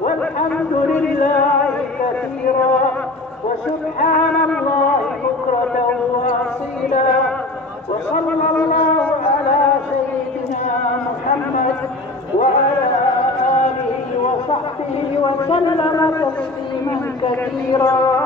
والحمد لله كثيرا وسبحان الله بكرة وأصيلا وصلى الله على سيدنا محمد وعلى آله وصحبه وسلم تسليما كثيرا.